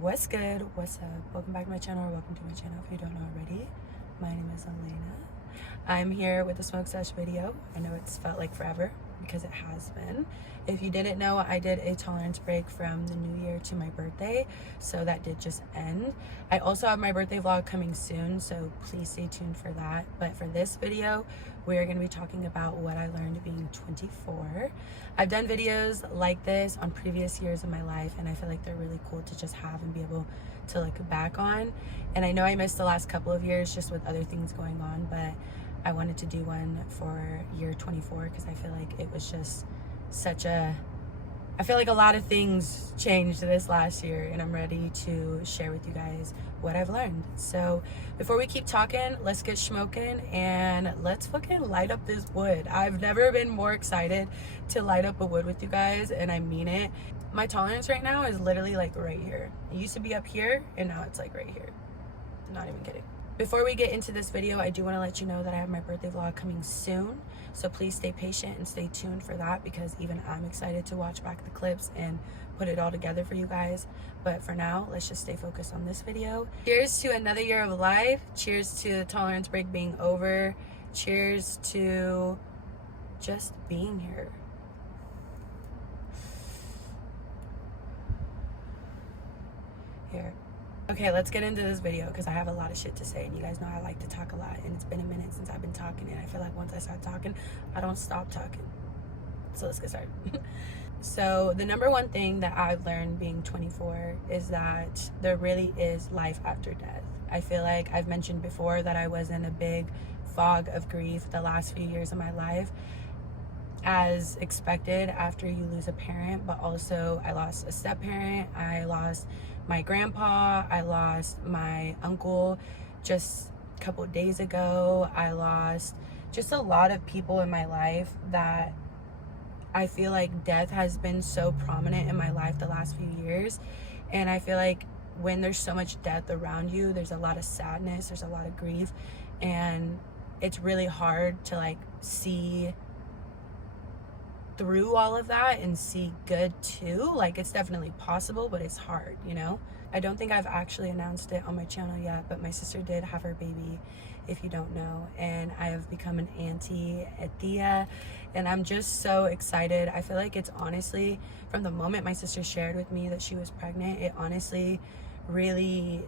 What's good? What's up? Welcome back to my channel, or welcome to my channel if you don't know already. My name is Elena. I'm here with a smoke sesh video. I know it's felt like forever because it has been. If you didn't know, I did a tolerance break from the new year to my birthday, so that did just end. I also have my birthday vlog coming soon, so please stay tuned for that. But for this video, we're going to be talking about what I learned being 24. I've done videos like this on previous years of my life, and I feel like they're really cool to just have and be able to look back on. And I know I missed the last couple of years just with other things going on, but I wanted to do one for year 24 because I feel like it was just I feel like a lot of things changed this last year, and I'm ready to share with you guys what I've learned. So before we keep talking, let's get smoking and let's fucking light up this wood. I've never been more excited to light up a wood with you guys, and I mean it. My tolerance right now is literally like right here. It used to be up here, and now it's like right here. I'm not even kidding. Before we get into this video, I do want to let you know that I have my birthday vlog coming soon. So please stay patient and stay tuned for that, because even I'm excited to watch back the clips and put it all together for you guys. But for now, let's just stay focused on this video. Cheers to another year of life. Cheers to the tolerance break being over. Cheers to just being here. Here. Okay, let's get into this video because I have a lot of shit to say, and you guys know I like to talk a lot, and it's been a minute since I've been talking, and I feel like once I start talking, I don't stop talking. So let's get started. So the number one thing that I've learned being 24 is that there really is life after death. I feel like I've mentioned before that I was in a big fog of grief the last few years of my life, as expected after you lose a parent, but also I lost a step parent, I lost my grandpa, I lost my uncle just a couple of days ago. I lost just a lot of people in my life that I feel like death has been so prominent in my life the last few years. And I feel like when there's so much death around you, there's a lot of sadness, there's a lot of grief, and it's really hard to like see through all of that and see good too. Like, it's definitely possible, but it's hard, you know. I don't think I've actually announced it on my channel yet, but my sister did have her baby, if you don't know, and I have become an auntie, a tia, and I'm just so excited. I feel like it's honestly, from the moment my sister shared with me that she was pregnant, it honestly really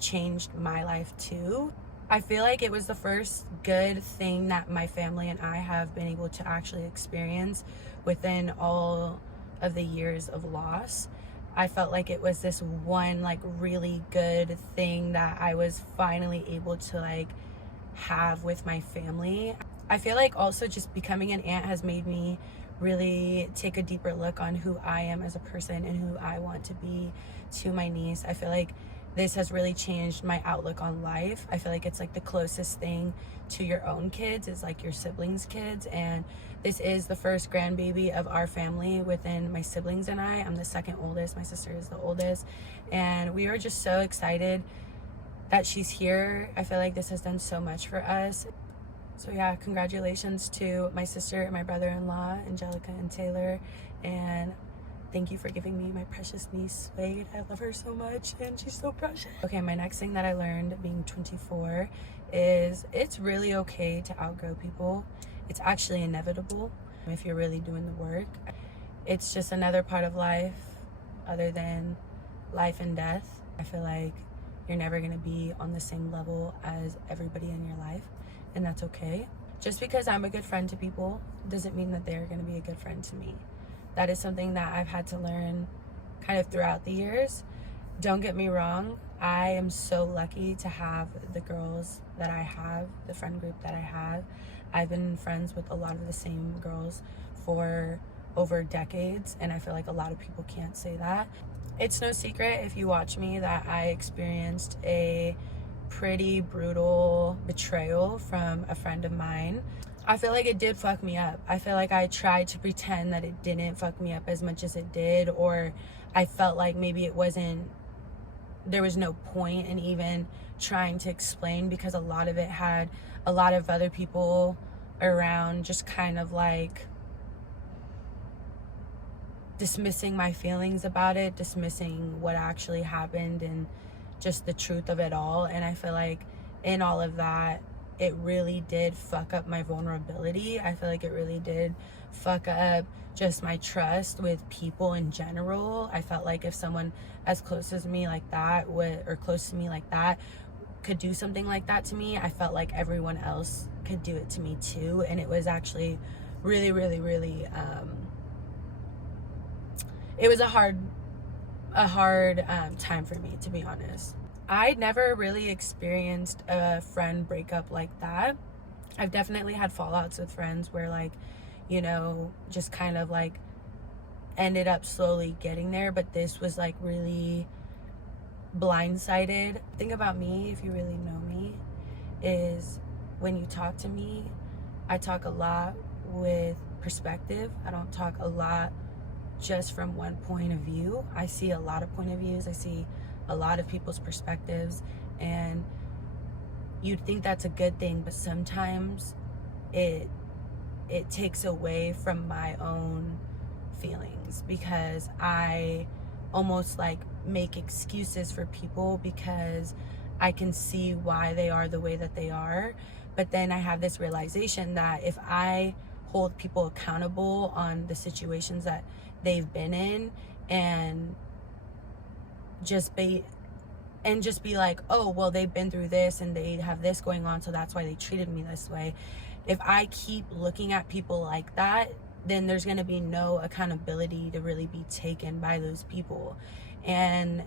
changed my life too. I feel like it was the first good thing that my family and I have been able to actually experience within all of the years of loss. I felt like it was this one like really good thing that I was finally able to like have with my family. I feel like also just becoming an aunt has made me really take a deeper look on who I am as a person and who I want to be to my niece. I feel like this has really changed my outlook on life. I feel like it's like the closest thing to your own kids is like your siblings' kids, and this is the first grandbaby of our family within my siblings and I. I'm the second oldest, my sister is the oldest, and we are just so excited that she's here. I feel like this has done so much for us. So yeah, congratulations to my sister and my brother-in-law, Angelica and Taylor, and thank you for giving me my precious niece, Wade. I love her so much, and she's so precious. Okay, my next thing that I learned being 24 is it's really okay to outgrow people. It's actually inevitable if you're really doing the work. It's just another part of life other than life and death. I feel like you're never gonna be on the same level as everybody in your life, and that's okay. Just because I'm a good friend to people doesn't mean that they're gonna be a good friend to me. That is something that I've had to learn kind of throughout the years. Don't get me wrong, I am so lucky to have the girls that I have, the friend group that I have. I've been friends with a lot of the same girls for over decades, and I feel like a lot of people can't say that. It's no secret if you watch me that I experienced a pretty brutal betrayal from a friend of mine. I feel like it did fuck me up. I feel like I tried to pretend that it didn't fuck me up as much as it did, or I felt like maybe there was no point in even trying to explain, because a lot of it had a lot of other people around just kind of like dismissing my feelings about it, dismissing what actually happened and just the truth of it all. And I feel like in all of that, it really did fuck up my vulnerability. I feel like it really did fuck up just my trust with people in general. I felt like if someone as close as me like that or close to me like that could do something like that to me, I felt like everyone else could do it to me too. And it was actually really, really, really, it was a hard time for me, to be honest. I never really experienced a friend breakup like that. I've definitely had fallouts with friends where, like, you know, just kind of like ended up slowly getting there, but this was like really blindsided. The thing about me, if you really know me, is when you talk to me, I talk a lot with perspective. I don't talk a lot just from one point of view. I see a lot of point of views. I see a lot of people's perspectives, and you'd think that's a good thing, but sometimes it takes away from my own feelings, because I almost like make excuses for people because I can see why they are the way that they are. But then I have this realization that if I hold people accountable on the situations that they've been in, and just be like, oh, well, they've been through this and they have this going on, so that's why they treated me this way. If I keep looking at people like that, then there's going to be no accountability to really be taken by those people. And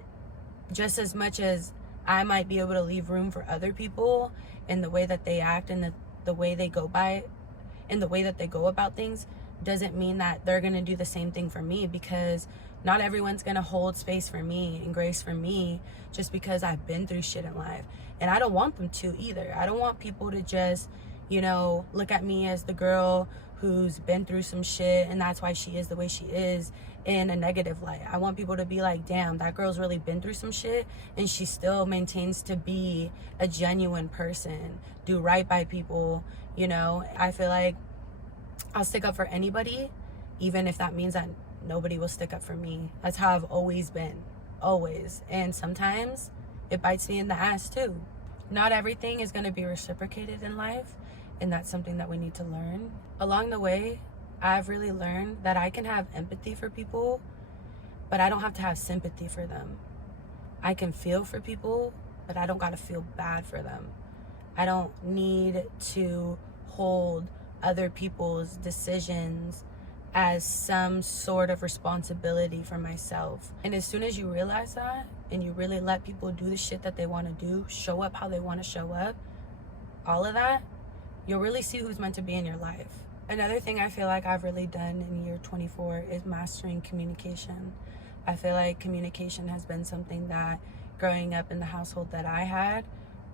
just as much as I might be able to leave room for other people in the way that they act and the way they go by and the way that they go about things, doesn't mean that they're going to do the same thing for me, because not everyone's going to hold space for me and grace for me just because I've been through shit in life. And I don't want them to either. I don't want people to just, you know, look at me as the girl who's been through some shit and that's why she is the way she is in a negative light. I want people to be like, damn, that girl's really been through some shit and she still maintains to be a genuine person, do right by people, you know. I feel like I'll stick up for anybody, even if that means that nobody will stick up for me. That's how I've always been, always. And sometimes it bites me in the ass too. Not everything is going to be reciprocated in life, and that's something that we need to learn. Along the way, I've really learned that I can have empathy for people, but I don't have to have sympathy for them. I can feel for people, but I don't got to feel bad for them. I don't need to hold other people's decisions as some sort of responsibility for myself. And as soon as you realize that, and you really let people do the shit that they want to do, show up how they want to show up, all of that, you'll really see who's meant to be in your life. Another thing I feel like I've really done in year 24 is mastering communication. I feel like communication has been something that growing up in the household that I had,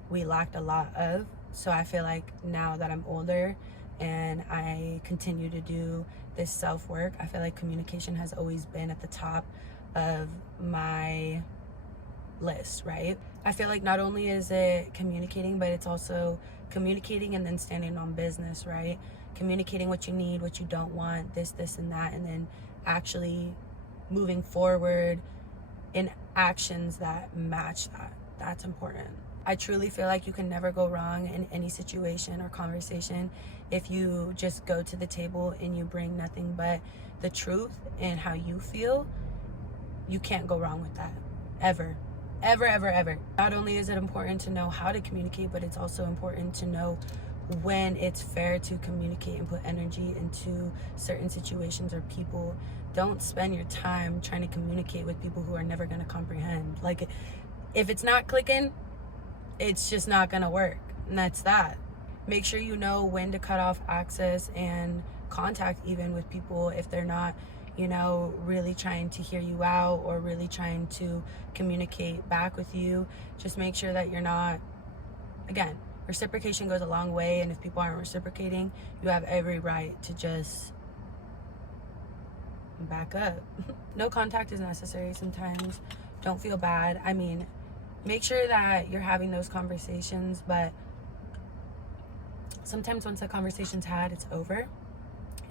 we lacked a lot of. So I feel like now that I'm older and I continue to do this self-work, I feel like communication has always been at the top of my list, right? I feel like not only is it communicating, but it's also communicating and then standing on business, right? Communicating what you need, what you don't want, this, and that, and then actually moving forward in actions that match that. That's important. I truly feel like you can never go wrong in any situation or conversation if you just go to the table and you bring nothing but the truth and how you feel. You can't go wrong with that, ever. Ever, ever, ever. Not only is it important to know how to communicate, but it's also important to know when it's fair to communicate and put energy into certain situations or people. Don't spend your time trying to communicate with people who are never going to comprehend. Like, if it's not clicking, it's just not going to work. And that's that. Make sure you know when to cut off access and contact even with people if they're not, you know, really trying to hear you out or really trying to communicate back with you. Just make sure that you're not, again, reciprocation goes a long way, and if people aren't reciprocating, you have every right to just back up. No contact is necessary sometimes. Don't feel bad. I mean, make sure that you're having those conversations, but sometimes once the conversation's had, it's over.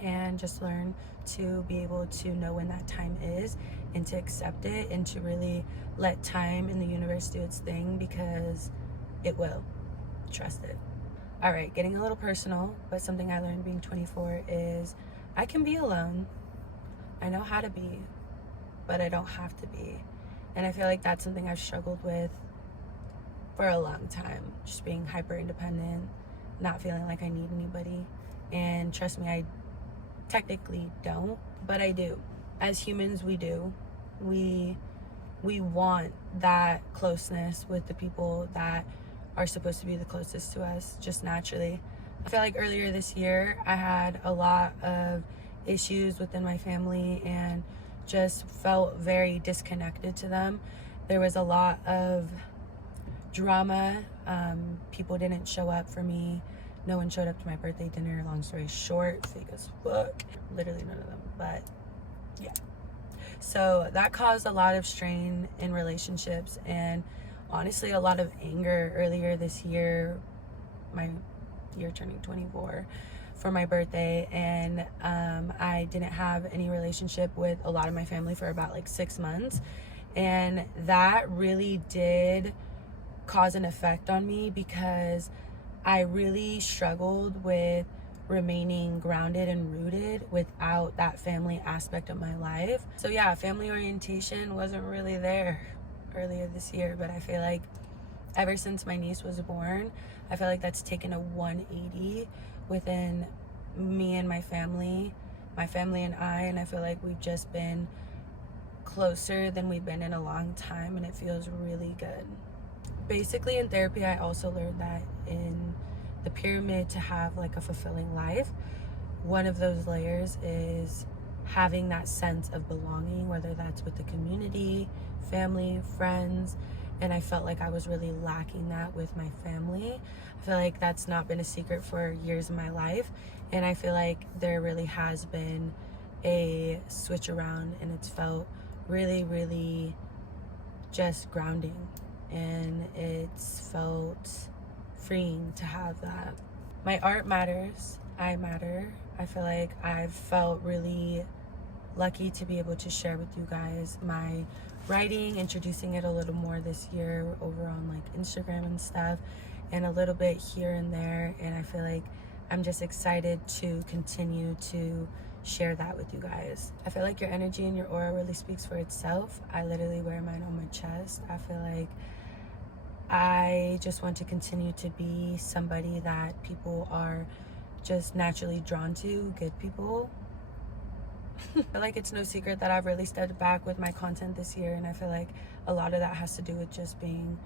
and just learn to be able to know when that time is and to accept it and to really let time and the universe do its thing, because it will. Trust it. All right, getting a little personal, but something I learned being 24 is I can be alone. I know how to be, but I don't have to be. And I feel like that's something I've struggled with for a long time, just being hyper independent, not feeling like I need anybody. And trust me, I technically don't, but I do. As humans, we do. We want that closeness with the people that are supposed to be the closest to us, just naturally. I feel like earlier this year I had a lot of issues within my family and just felt very disconnected to them. There was a lot of drama. People didn't show up for me. No one showed up to my birthday dinner. Long story short, fake as fuck. Literally none of them, but yeah. So that caused a lot of strain in relationships and honestly a lot of anger earlier this year, my year turning 24, for my birthday. And I didn't have any relationship with a lot of my family for about like 6 months. And that really did cause an effect on me because I really struggled with remaining grounded and rooted without that family aspect of my life. So yeah, family orientation wasn't really there earlier this year, but I feel like ever since my niece was born, I feel like that's taken a 180 within me and my family and I, and I feel like we've just been closer than we've been in a long time, and it feels really good. Basically, in therapy, I also learned that in the pyramid, to have like a fulfilling life, one of those layers is having that sense of belonging, whether that's with the community, family, friends. And I felt like I was really lacking that with my family. I feel like that's not been a secret for years of my life, and I feel like there really has been a switch around, and it's felt really, really just grounding, and it's felt freeing to have that. My art matters. I matter. I feel like I've felt really lucky to be able to share with you guys my writing, introducing it a little more this year over on like Instagram and stuff, and a little bit here and there. And I feel like I'm just excited to continue to share that with you guys. I feel like your energy and your aura really speaks for itself. I literally wear mine on my chest. I feel like I just want to continue to be somebody that people are just naturally drawn to, good people. I feel like it's no secret that I've really stepped back with my content this year, and I feel like a lot of that has to do with just being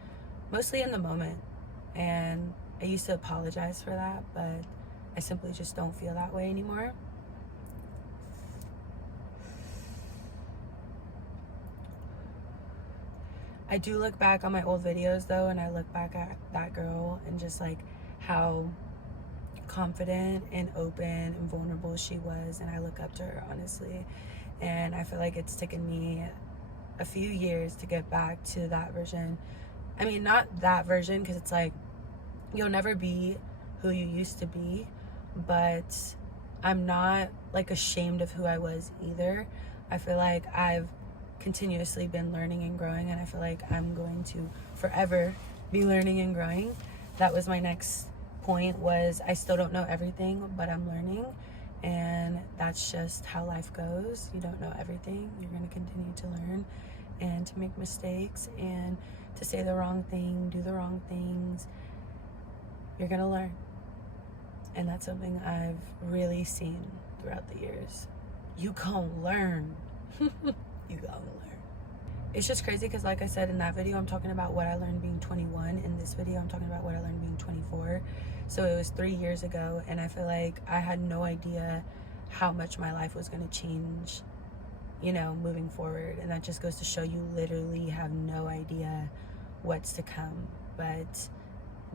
mostly in the moment. And I used to apologize for that, but I simply just don't feel that way anymore. I do look back on my old videos though, and I look back at that girl and just like how confident and open and vulnerable she was, and I look up to her, honestly. And I feel like it's taken me a few years to get back to that version. I mean, not that version, because it's like you'll never be who you used to be, but I'm not like ashamed of who I was either. I feel like I've continuously been learning and growing, and I feel like I'm going to forever be learning and growing. That was my next point, was I still don't know everything, but I'm learning, and that's just how life goes. You don't know everything. You're going to continue to learn and to make mistakes and to say the wrong thing, do the wrong things. You're going to learn, and that's something I've really seen throughout the years. You gonna learn. You gonna learn. It's just crazy because, like I said, in that video I'm talking about what I learned being 21. In this video I'm talking about what I learned being 24. So it was 3 years ago, and I feel like I had no idea how much my life was going to change, you know, moving forward. And that just goes to show you literally have no idea what's to come. But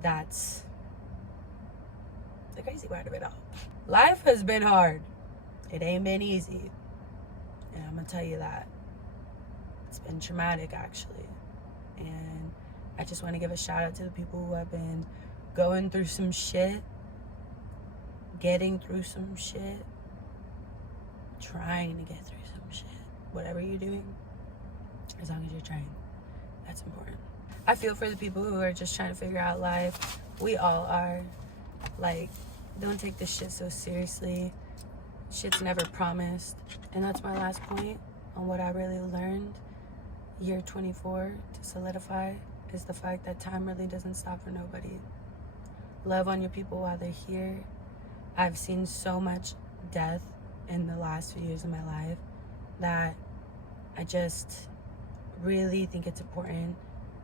that's the crazy part of it all. Life has been hard. It ain't been easy, and I'm gonna tell you that. It's been traumatic, actually. And I just want to give a shout out to the people who have been going through some shit, getting through some shit, trying to get through some shit. Whatever you're doing, as long as you're trying, that's important. I feel for the people who are just trying to figure out life. We all are. Like, don't take this shit so seriously. Shit's never promised. And that's my last point on what I really learned. Year 24 to solidify is the fact that time really doesn't stop for nobody. Love on your people while they're here. I've seen so much death in the last few years of my life that I just really think it's important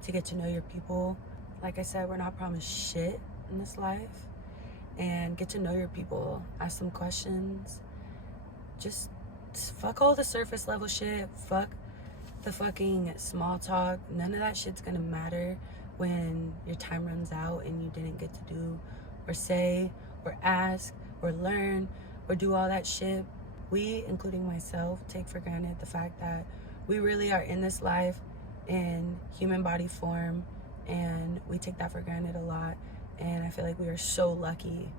to get to know your people. Like I said, we're not promised shit in this life. And get to know your people. Ask them questions. Just fuck all the surface level shit. Fuck the fucking small talk. None of that shit's gonna matter when your time runs out and you didn't get to do or say or ask or learn or do all that shit. We, including myself, take for granted the fact that we really are in this life in human body form, and we take that for granted a lot. And I feel like we are so lucky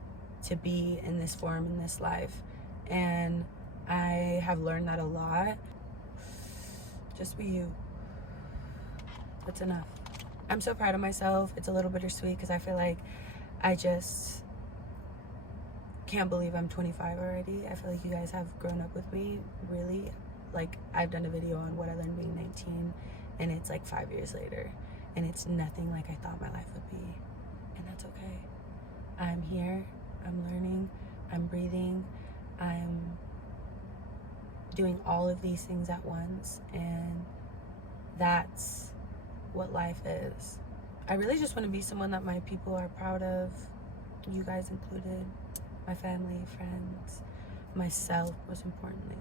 to be in this form in this life, and I have learned that a lot. Just be you. That's enough. I'm so proud of myself. It's a little bittersweet because I feel like I just can't believe I'm 25 already. I feel like you guys have grown up with me, really. Like, I've done a video on what I learned being 19, and it's like 5 years later, and it's nothing like I thought my life would be, and that's okay. I'm here, I'm learning, I'm breathing, I'm doing all of these things at once, and that's what life is. I really just want to be someone that my people are proud of, you guys included, my family, friends, myself, most importantly.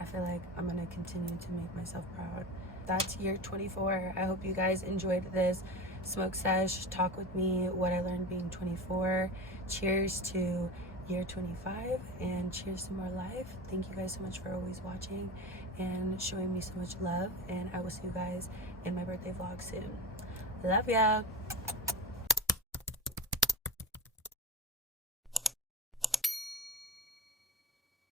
I feel like I'm gonna continue to make myself proud. That's year 24. I hope you guys enjoyed this smoke sesh, talk with me, what I learned being 24. Cheers to year 25 and cheers to more life. Thank you guys so much for always watching and showing me so much love, and I will see you guys in my birthday vlog soon. Love ya.